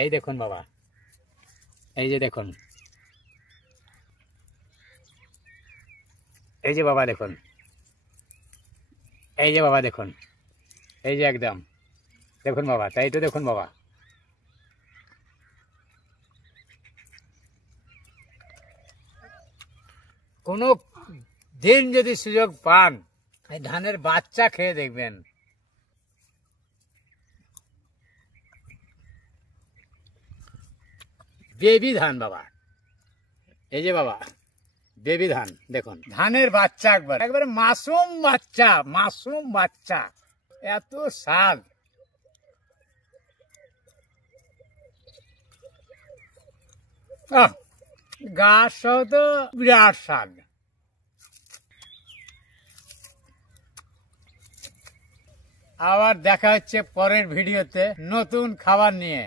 এই দেখুন বাবা, এই যে দেখুন, এই যে বাবা দেখুন, এই যে বাবা দেখুন, এই যে একদম দেখুন বাবা, তাই তো দেখুন বাবা। কোনো দিন যদি সুযোগ পান এই ধানের বাচ্চা খেয়ে দেখবেন। বেবি ধান বাবা, এই যে বাবা বেবি ধান দেখুন, ধানের বাচ্চা একবারে মাসুম বাচ্চা, মাসুম বাচ্চা, এত স্বাদ। গাছ সহ তো বিরাট স্বাদ। আবার দেখা হচ্ছে পরের ভিডিওতে নতুন খাবার নিয়ে।